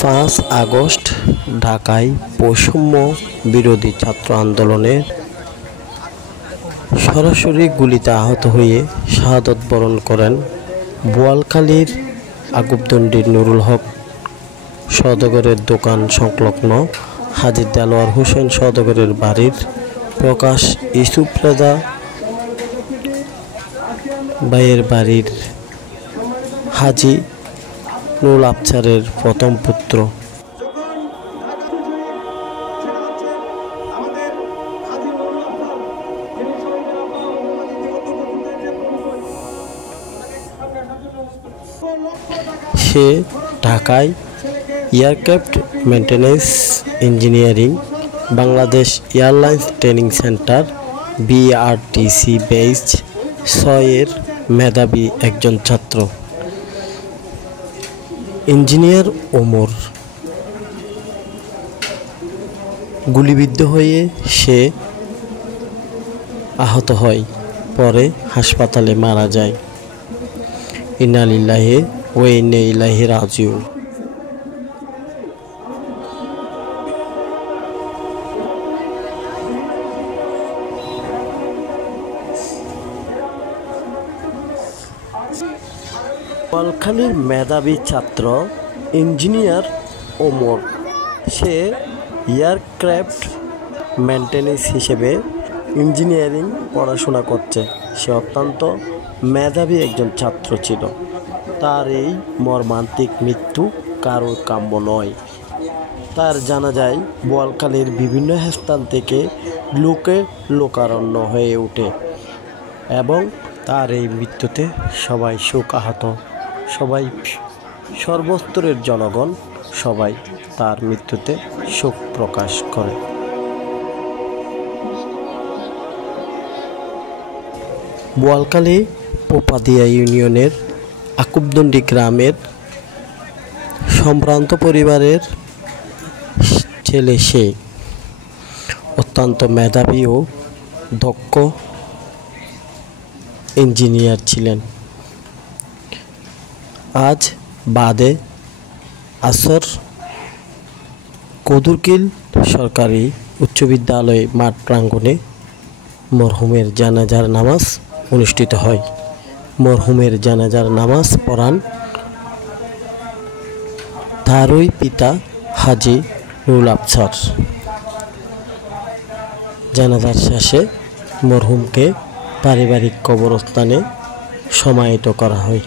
5 August ঢাকায় বৈষম্য বিরোধী ছাত্র আন্দোলনের সরাসরি গুলিতে আহত হয়ে শাহাদাত বরণ করেন বোয়ালখালীর আগুবদণ্ডীর নুরুল হক সওদাগরের দোকান সংলগ্ন হাজী দেলোয়ার হোসেন সওদাগরের বাড়ির প্রকাশ ইউসুফ রাজা ভাইয়ের বাড়ির হাজী নুরুল আবছারের প্রথম পুত্র। সে ঢাকায় aircraft maintenance engineering Bangladesh airlines training centre BRTC base 6 এর মেধাবী একজন ছাত্র। ইঞ্জিনিয়ার ওমর গুলিবিদ্ধ হয়ে সে আহত হয়, পরে হাসপাতালে মারা যায়। ইন্না লিল্লাহি ওয়া ইন্না ইলাইহি রাজিউন। বোয়ালখালীর মেধাবী ছাত্র ইঞ্জিনিয়ার ওমর, সে এয়ারক্রাফট মেইনটেন্যান্স হিসেবে ইঞ্জিনিয়ারিং পড়াশোনা করছে। সে অত্যন্ত মেধাবী একজন ছাত্র ছিল। তার এই মর্মান্তিক মৃত্যু কারোর কাম্য নয়। তার জানাজায় বোয়ালখালীর বিভিন্ন স্থান থেকে লোকে লোকারণ্য হয়ে ওঠে এবং তার এই মৃত্যুতে সবাই শোকাহত, সবাই সর্বস্তরের জনগণ সবাই তার মৃত্যুতে শোক প্রকাশ করে। বোয়ালখালী পোপাদিয়া ইউনিয়নের আকুবদণ্ডী গ্রামের সম্ভ্রান্ত পরিবারের ছেলে। সে অত্যন্ত মেধাবী ও দক্ষ ইঞ্জিনিয়ার ছিলেন। আজ বাদে আসর কদুরকিল সরকারি উচ্চ বিদ্যালয় মাঠ প্রাঙ্গণে মরহুমের জানাজার নামাজ অনুষ্ঠিত হয়। মরহুমের জানাজার নামাজ পড়ান তারই পিতা হাজী নুরুল আবছার। জানাজার শেষে মরহুমকে পারিবারিক কবরস্থানে সমাহিত করা হয়।